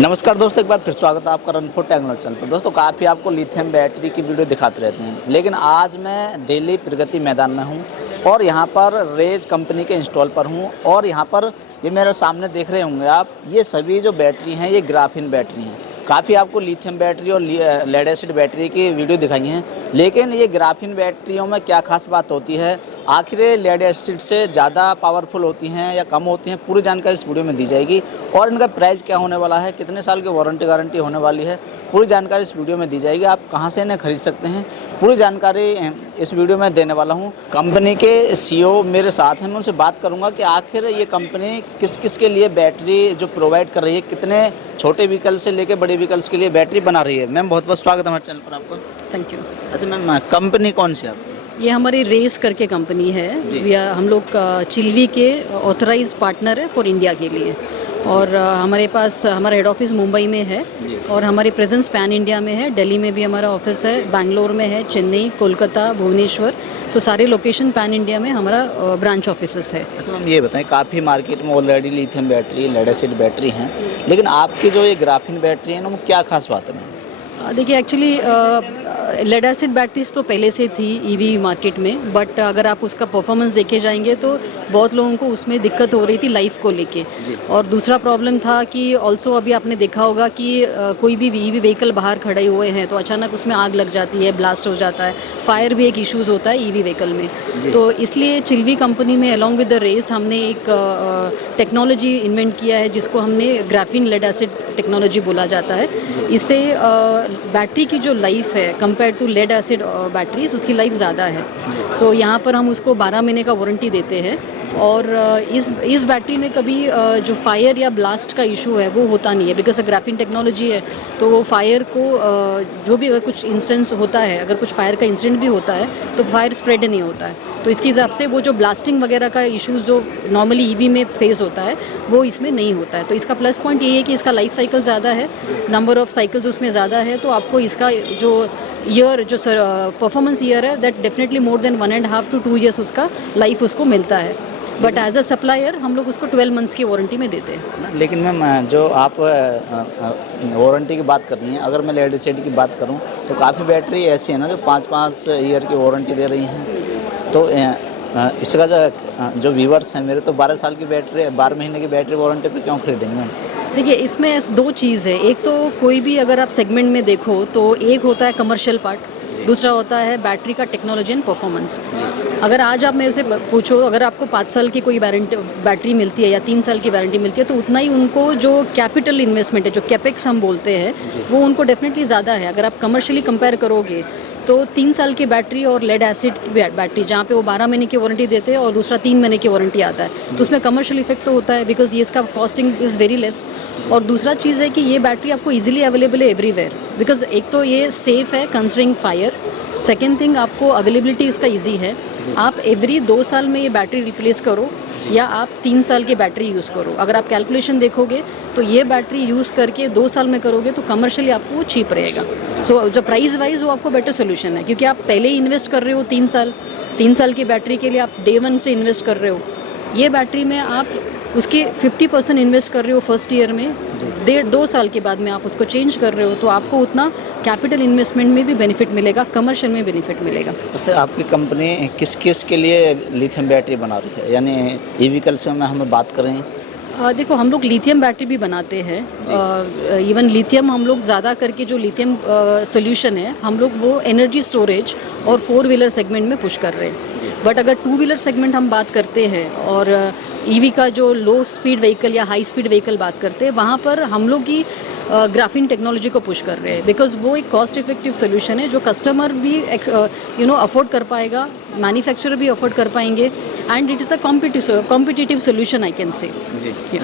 नमस्कार दोस्तों, एक बार फिर स्वागत है आपका रन फॉर टेक्नोलॉजी चैनल पर। दोस्तों काफ़ी आपको लिथियम बैटरी की वीडियो दिखाते रहते हैं, लेकिन आज मैं दिल्ली प्रगति मैदान में हूँ और यहाँ पर रेज कंपनी के इंस्टॉल पर हूँ। और यहाँ पर ये मेरे सामने देख रहे होंगे आप, ये सभी जो बैटरी हैं ये ग्राफीन बैटरी हैं। काफ़ी आपको लिथियम बैटरी और लेड एसिड बैटरी की वीडियो दिखाई हैं, लेकिन ये ग्राफीन बैटरियों में क्या खास बात होती है, आखिर लेड एसिड से ज़्यादा पावरफुल होती हैं या कम होती हैं, पूरी जानकारी इस वीडियो में दी जाएगी। और इनका प्राइस क्या होने वाला है, कितने साल की वारंटी गारंटी होने वाली है, पूरी जानकारी इस वीडियो में दी जाएगी। आप कहाँ से इन्हें खरीद सकते हैं, पूरी जानकारी इस वीडियो में देने वाला हूँ। कंपनी के CEO मेरे साथ हैं, मैं उनसे बात करूँगा कि आखिर ये कंपनी किस किस के लिए बैटरी जो प्रोवाइड कर रही है, कितने छोटे व्हीकल से लेकर बड़े व्हीकल्स के लिए बैटरी बना रही है। मैम बहुत बहुत स्वागत है हमारे चैनल पर आपका। Thank you. अच्छा मैम, कंपनी कौन सी है आपकी? ये हमारी रेस करके कंपनी है। हम लोग चिल्वी के ऑथराइज पार्टनर है फॉर इंडिया के लिए। और हमारे पास हमारा हेड ऑफिस मुंबई में है और हमारी प्रेजेंस पैन इंडिया में है। दिल्ली में भी हमारा ऑफिस है, बैंगलोर में है, चेन्नई, कोलकाता, भुवनेश्वर। सो सारे लोकेशन पैन इंडिया में हमारा ब्रांच ऑफिस है। अच्छा मैम, ये बताएं, काफ़ी मार्केट में already lithium battery, lead acid battery हैं, लेकिन आपकी जो ये ग्राफीन बैटरी है ना, वो क्या खास बात है मैम? देखिए एक्चुअली लेड एसिड बैटरीज तो पहले से थी ईवी मार्केट में, बट अगर आप उसका परफॉर्मेंस देखे जाएंगे तो बहुत लोगों को उसमें दिक्कत हो रही थी लाइफ को लेके। और दूसरा प्रॉब्लम था कि ऑल्सो अभी आपने देखा होगा कि कोई भी ईवी व्हीकल बाहर खड़े हुए हैं तो अचानक उसमें आग लग जाती है, ब्लास्ट हो जाता है, फायर भी एक इश्यूज़ होता है ईवी व्हीकल में। तो इसलिए चिल्वी कंपनी में अलॉन्ग विद द रेस हमने एक टेक्नोलॉजी इन्वेंट किया है जिसको हमने ग्राफीन लेड एसिड टेक्नोलॉजी बोला जाता है। इससे बैटरी की जो लाइफ है compare to lead acid batteries, उसकी लाइफ ज़्यादा है। सो यहाँ पर हम उसको 12 महीने का वारंटी देते हैं। और इस बैटरी में कभी जो फायर या ब्लास्ट का इशू है वो होता नहीं है, बिकॉज ग्राफीन टेक्नोलॉजी है। तो वो फायर को जो भी अगर कुछ इंस्टेंस होता है, अगर कुछ फायर का इंसिडेंट भी होता है तो फायर स्प्रेड नहीं होता है। तो इसके हिसाब से वो जो ब्लास्टिंग वगैरह का इश्यूज जो नॉर्मली ईवी में फेस होता है वो इसमें नहीं होता है। तो इसका प्लस पॉइंट ये है कि इसका लाइफ साइकिल ज़्यादा है, नंबर ऑफ़ साइकिल्स उसमें ज़्यादा है। तो आपको इसका जो ईयर जो परफॉर्मेंस ईयर है that definitely more than 1.5 to 2 years उसका लाइफ उसको मिलता है। बट एज अ सप्लायर हम लोग उसको 12 months की वारंटी में देते हैं। लेकिन मैम, जो आप वारंटी की बात कर रही हैं, अगर मैं लेड एसिड की बात करूं तो काफ़ी बैटरी ऐसी है ना जो 5-5 ईयर की वारंटी दे रही हैं। तो इसका जो व्यूवर्स हैं मेरे, तो 12 साल की बैटरी, 12 महीने की बैटरी वारंटी पे क्यों खरीदेंगे मैम? देखिए इसमें दो चीज़ है। एक तो कोई भी अगर आप सेगमेंट में देखो तो एक होता है कमर्शियल पार्ट, दूसरा होता है बैटरी का टेक्नोलॉजी एंड परफॉर्मेंस। अगर आज आप मेरे से पूछो, अगर आपको 5 साल की कोई बैटरी मिलती है या 3 साल की वारंटी मिलती है तो उतना ही उनको जो कैपिटल इन्वेस्टमेंट है, जो कैपेक्स हम बोलते हैं, वो उनको डेफिनेटली ज़्यादा है। अगर आप कमर्शियली कंपेयर करोगे तो 3 साल की बैटरी और लेड एसिड की बैटरी, जहाँ पे वो 12 महीने की वारंटी देते हैं और दूसरा 3 महीने की वारंटी आता है, तो उसमें कमर्शियल इफेक्ट तो होता है बिकॉज ये इसका कॉस्टिंग इज़ वेरी लेस। और दूसरा चीज़ है कि ये बैटरी आपको इजीली अवेलेबल है एवरीवेयर, बिकॉज एक तो ये सेफ़ है कंसिडरिंग फायर। सेकेंड थिंग, आपको अवेलेबिलिटी इसका ईजी है। आप एवरी 2 साल में ये बैटरी रिप्लेस करो या आप 3 साल की बैटरी यूज़ करो। अगर आप कैलकुलेशन देखोगे तो ये बैटरी यूज़ करके 2 साल में करोगे तो कमर्शियली आपको वो चीप रहेगा। सो जो प्राइस वाइज वो आपको बेटर सोल्यूशन है, क्योंकि आप पहले ही इन्वेस्ट कर रहे हो 3 साल की बैटरी के लिए आप डे 1 से इन्वेस्ट कर रहे हो। ये बैटरी में आप उसके 50% इन्वेस्ट कर रहे हो फर्स्ट ईयर में, 2 साल के बाद में आप उसको चेंज कर रहे हो तो आपको उतना कैपिटल इन्वेस्टमेंट में भी बेनिफिट मिलेगा, कमर्शियल में बेनिफिट मिलेगा। सर, आपकी कंपनी किस किस के लिए लिथियम बैटरी बना रही है, यानी ई व्हीकल्स में हमें बात करें? देखो हम लोग लिथियम बैटरी भी बनाते हैं। इवन लिथियम हम लोग ज़्यादा करके जो लिथियम सोल्यूशन है हम लोग वो एनर्जी स्टोरेज और 4 व्हीलर सेगमेंट में पुश कर रहे हैं। बट अगर 2 व्हीलर सेगमेंट हम बात करते हैं और ईवी का जो लो स्पीड व्हीकल या हाई स्पीड व्हीकल बात करते हैं, वहाँ पर हम लोग की ग्राफीन टेक्नोलॉजी को पुश कर रहे हैं, बिकॉज वो एक कॉस्ट इफेक्टिव सोल्यूशन है जो कस्टमर भी अफोर्ड कर पाएगा, मैन्युफैक्चरर भी अफोर्ड कर पाएंगे, and it is a competitive solution I can say.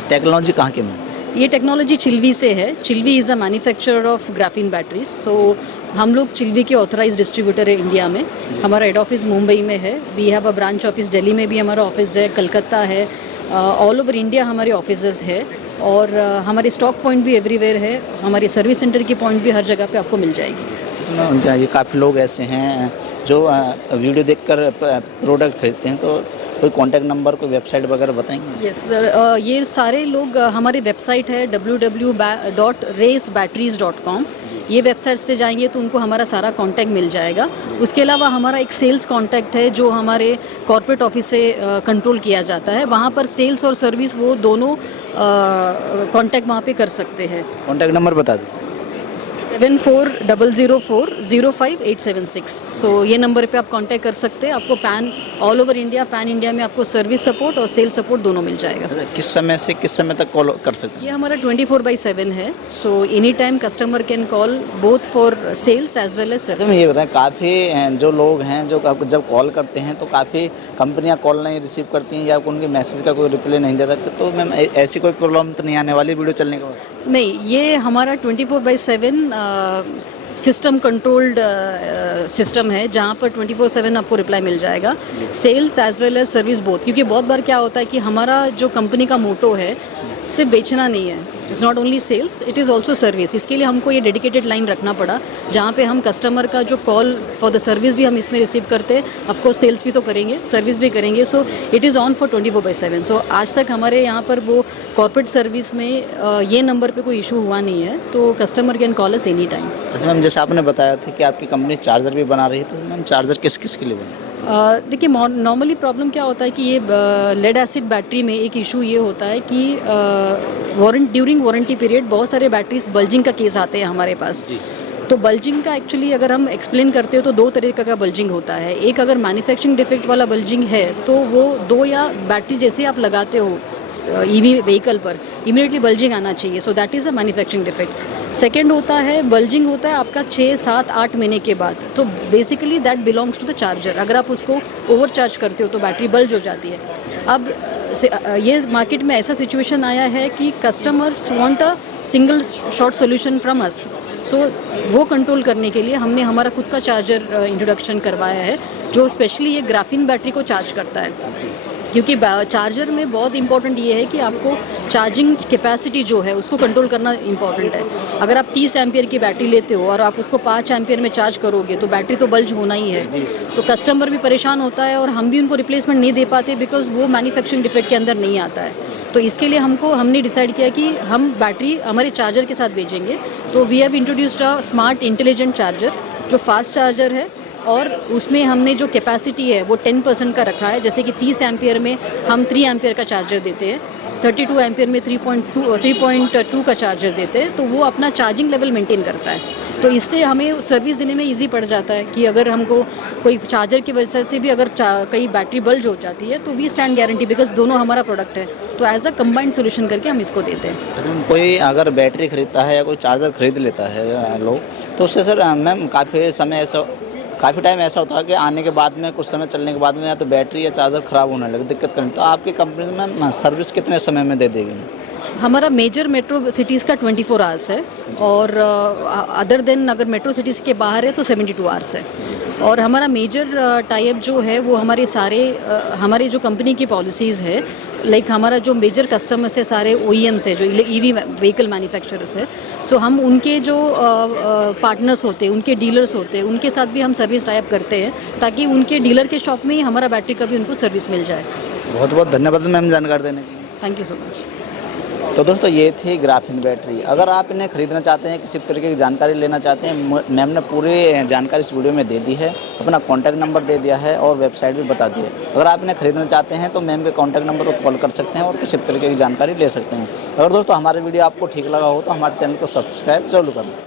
Technology कहाँ की मैम? ये टेक्नोलॉजी चिल्वी से है। Chilwee is a manufacturer of graphene batteries. So हम लोग चिल्वी के ऑथराइज डिस्ट्रीब्यूटर है इंडिया में। हमारा हेड ऑफिस मुंबई में है। We have a branch office Delhi में भी हमारा ऑफिस है, कलकत्ता है, ऑल ओवर इंडिया हमारे ऑफिसेज है। और हमारे स्टॉक पॉइंट भी एवरीवेयर है, हमारे सर्विस सेंटर की पॉइंट भी हर जगह पे आपको मिल जाएगी। ये काफ़ी लोग ऐसे हैं जो वीडियो देखकर प्रोडक्ट खरीदते हैं, तो कोई कॉन्टैक्ट नंबर, कोई वेबसाइट वगैरह बताएंगे? यस सर, ये सारे लोग हमारी वेबसाइट है www.racebatteries.com। ये वेबसाइट से जाएंगे तो उनको हमारा सारा कांटेक्ट मिल जाएगा। उसके अलावा हमारा एक सेल्स कांटेक्ट है जो हमारे कॉर्पोरेट ऑफिस से कंट्रोल किया जाता है। वहाँ पर सेल्स और सर्विस वो दोनों कांटेक्ट वहाँ पे कर सकते हैं। कॉन्टैक्ट नंबर बता दें। 7400405876। सो ये नंबर पे आप कांटेक्ट कर सकते हैं। आपको pan all over India, pan India में आपको सर्विस सपोर्ट और सेल सपोर्ट दोनों मिल जाएगा। किस समय से किस समय तक कॉल कर सकते हैं? ये हमारा 24/7 है। So any time customer can call both for sales as well as service. अच्छा, मैं ये बताएं, काफ़ी जो लोग हैं जो जब कॉल करते हैं तो काफ़ी कंपनियां कॉल नहीं रिसीव करती हैं या उनके मैसेज का कोई रिप्लाई नहीं देता, तो मैम ऐसी कोई प्रॉब्लम तो नहीं आने वाली वीडियो चलने के बाद? नहीं, ये हमारा 24/7 सिस्टम कंट्रोल्ड सिस्टम है जहाँ पर 24/7 आपको रिप्लाई मिल जाएगा, sales as well as service both. क्योंकि बहुत बार क्या होता है कि हमारा जो कंपनी का मोटो है सिर्फ बेचना नहीं है, it's not only sales, it is also service. इसके लिए हमको ये डेडिकेटेड लाइन रखना पड़ा जहाँ पे हम कस्टमर का जो कॉल फॉर द सर्विस भी हम इसमें रिसीव करते हैं। ऑफकोर्स सेल्स भी तो करेंगे, सर्विस भी करेंगे। So it is on for 24/7। सो आज तक हमारे यहाँ पर वो कॉर्पोरेट सर्विस में ये नंबर पे कोई इशू हुआ नहीं है, तो customer can call us any time. अच्छा मैम, जैसे आपने बताया था कि आपकी कंपनी चार्जर भी बना रही है, तो मैम चार्जर किस किस के लिए बना? देखिए, नॉर्मली प्रॉब्लम क्या होता है कि ये लेड एसिड बैटरी में एक इशू ये होता है कि ड्यूरिंग वारंटी पीरियड बहुत सारे बैटरीज बल्जिंग का केस आते हैं हमारे पास। तो बल्जिंग का एक्चुअली अगर हम एक्सप्लेन करते हो तो दो तरीके का बल्जिंग होता है। एक अगर मैन्युफैक्चरिंग डिफेक्ट वाला बल्जिंग है तो वो दो या बैटरी जैसे आप लगाते हो ईवी व्हीकल पर इमीडिएटली बल्जिंग आना चाहिए। So that is a manufacturing defect. Second होता है बल्जिंग होता है आपका 6, 7, 8 महीने के बाद। तो basically that belongs to the charger. अगर आप उसको ओवर चार्ज करते हो तो बैटरी बल्ज हो जाती है। अब ये मार्केट में ऐसा सिचुएशन आया है कि customers want a single short solution from us. So वो कंट्रोल करने के लिए हमने हमारा खुद का चार्जर इंट्रोडक्शन करवाया है जो स्पेशली ये ग्राफीन बैटरी को चार्ज करता है। क्योंकि चार्जर में बहुत इंपॉर्टेंट ये है कि आपको चार्जिंग कैपेसिटी जो है उसको कंट्रोल करना इंपॉर्टेंट है। अगर आप 30 एम्पियर की बैटरी लेते हो और आप उसको 5 एम्पियर में चार्ज करोगे तो बैटरी तो बल्ज होना ही है। तो कस्टमर भी परेशान होता है और हम भी उनको रिप्लेसमेंट नहीं दे पाते बिकॉज वो मैन्युफैक्चरिंग डिफेक्ट के अंदर नहीं आता है। तो इसके लिए हमने डिसाइड किया कि हम बैटरी हमारे चार्जर के साथ भेजेंगे। तो we have introduced a smart intelligent charger जो फास्ट चार्जर है और उसमें हमने जो कैपेसिटी है वो 10% का रखा है। जैसे कि 30 एम्पियर में हम 3 एम्पियर का चार्जर देते हैं, 32 एम्पियर में 3.2 का चार्जर देते हैं। तो वो अपना चार्जिंग लेवल मेंटेन करता है। तो इससे हमें सर्विस देने में इजी पड़ जाता है कि अगर हमको कोई चार्जर की वजह से भी अगर कहीं बैटरी बल्ज हो जाती है तो वी स्टैंड गारंटी बिकॉज दोनों हमारा प्रोडक्ट है। तो एज अ कंबाइंड सोल्यूशन करके हम इसको देते हैं। कोई अगर बैटरी खरीदता है या कोई चार्जर खरीद लेता है लोग, तो उससे सर मैम काफ़ी टाइम ऐसा होता है कि आने के बाद में कुछ समय चलने के बाद में या तो बैटरी या चार्जर ख़राब होने लगे, दिक्कत करनी, तो आपकी कंपनी में सर्विस कितने समय में दे देगी? हमारा मेजर मेट्रो सिटीज़ का 24 आवर्स है और अदर देन अगर मेट्रो सिटीज़ के बाहर है तो 72 आवर्स है। और हमारा मेजर टाइप जो है वो हमारी जो कंपनी की पॉलिसीज़ है, लाइक हमारा जो मेजर कस्टमर्स है सारे OEMs है जो EV व्हीकल मैन्युफैक्चरर्स है। सो हम उनके जो पार्टनर्स होते हैं, उनके डीलर्स होते हैं, उनके साथ भी हम सर्विस टाइप करते हैं ताकि उनके डीलर के शॉप में ही हमारा बैटरी का भी उनको सर्विस मिल जाए। बहुत बहुत धन्यवाद मैम जानकारी देने के लिए। Thank you so much. तो दोस्तों ये थी ग्राफीन बैटरी। अगर आप इन्हें खरीदना चाहते हैं, किसी तरीके की जानकारी लेना चाहते हैं, मैम ने पूरी जानकारी इस वीडियो में दे दी है, अपना कॉन्टैक्ट नंबर दे दिया है और वेबसाइट भी बता दी है। अगर आप इन्हें खरीदना चाहते हैं तो मैम के कॉन्टैक्ट नंबर पर कॉल कर सकते हैं और किसी तरीके की जानकारी ले सकते हैं। अगर दोस्तों हमारा वीडियो आपको ठीक लगा हो तो हमारे चैनल को सब्सक्राइब जरूर करें।